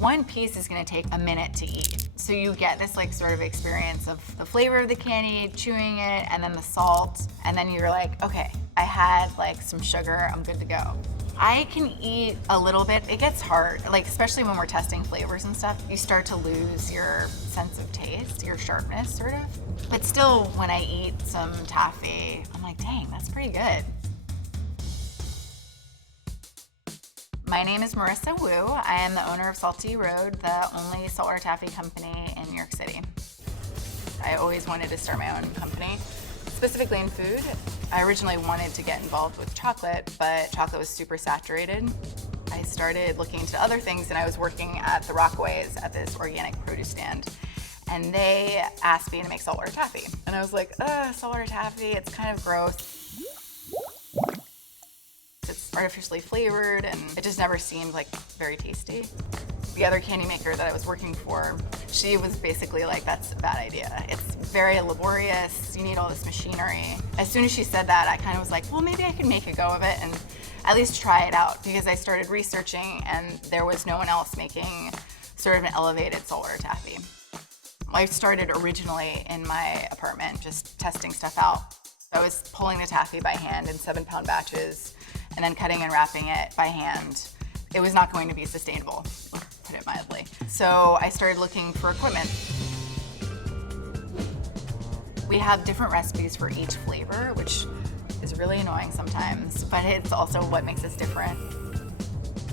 One piece is gonna take a minute to eat. So you get this like sort of experience of the flavor of the candy, chewing it, and then the salt, and then you're like, okay, I had like some sugar, I'm good to go. I can eat a little bit. It gets hard, like especially when we're testing flavors and stuff, you start to lose your sense of taste, your sharpness sort of. But still, when I eat some taffy, I'm like, dang, that's pretty good. My name is Marisa Wu. I am the owner of Salty Road, the only saltwater taffy company in New York City. I always wanted to start my own company, specifically in food. I originally wanted to get involved with chocolate, but chocolate was super saturated. I started looking into other things, and I was working at the Rockaways at this organic produce stand. And they asked me to make saltwater taffy. And I was like, saltwater taffy, it's kind of gross. It's artificially flavored, and it just never seemed like very tasty. The other candy maker that I was working for, she was basically like, that's a bad idea. It's very laborious, you need all this machinery. As soon as she said that, I kind of was like, well, maybe I could make a go of it and at least try it out, because I started researching and there was no one else making sort of an elevated saltwater taffy. I started originally in my apartment, just testing stuff out. I was pulling the taffy by hand in 7-pound batches and then cutting and wrapping it by hand. It was not going to be sustainable, put it mildly. So I started looking for equipment. We have different recipes for each flavor, which is really annoying sometimes, but it's also what makes us different.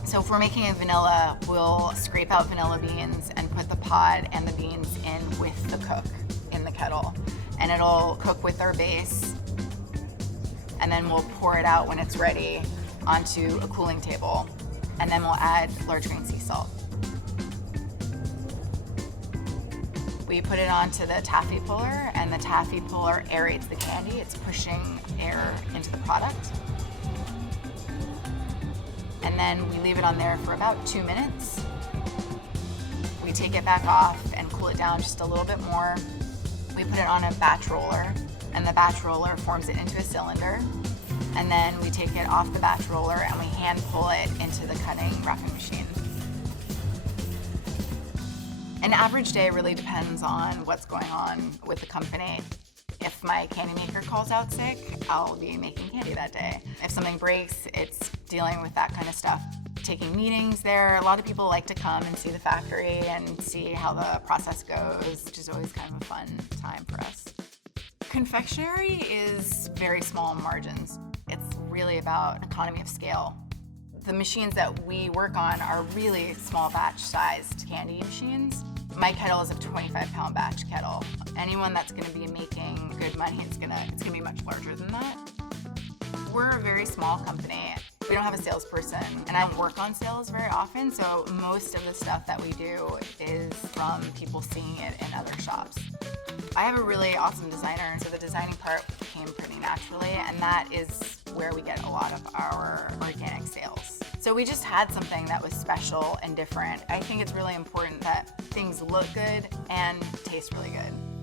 So if we're making a vanilla, we'll scrape out vanilla beans and put the pod and the beans in with the cook in the kettle. And it'll cook with our base, and then we'll pour it out when it's ready onto a cooling table. And then we'll add large grain sea salt. We put it onto the taffy puller, and the taffy puller aerates the candy. It's pushing air into the product. And then we leave it on there for about 2 minutes. We take it back off and cool it down just a little bit more. We put it on a batch roller, and the batch roller forms it into a cylinder. And then we take it off the batch roller and we hand pull it into the cutting wrapping machine. An average day really depends on what's going on with the company. If my candy maker calls out sick, I'll be making candy that day. If something breaks, it's dealing with that kind of stuff. Taking meetings there. A lot of people like to come and see the factory and see how the process goes, which is always kind of a fun time for us. Confectionery is very small margins. It's really about economy of scale. The machines that we work on are really small batch sized candy machines. My kettle is a 25-pound batch kettle. Anyone that's gonna be making good money, it's gonna be much larger than that. We're a very small company. We don't have a salesperson, and I don't work on sales very often, so most of the stuff that we do is from people seeing it in other shops. I have a really awesome designer, so the designing part came pretty naturally, and that is where we get a lot of our organic sales. So we just had something that was special and different. I think it's really important that things look good and taste really good.